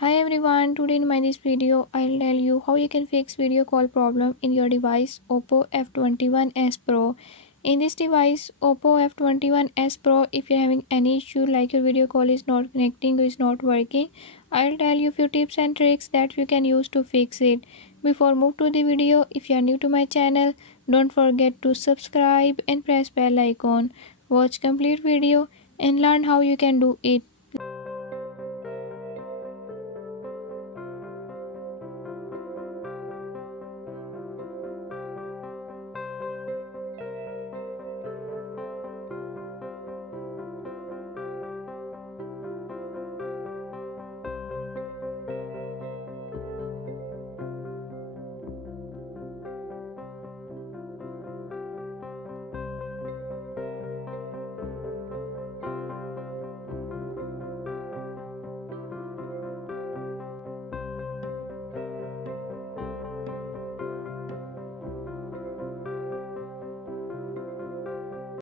Hi everyone, today in my this video I'll tell you how you can fix video call problem in your device Oppo F21s Pro. In this device Oppo F21s Pro, if you're having any issue like your video call is not connecting or is not working, I'll tell you few tips and tricks that you can use to fix it. Before move to the video, if you are new to my channel, don't forget to subscribe and press bell icon. Watch complete video and learn how you can do it.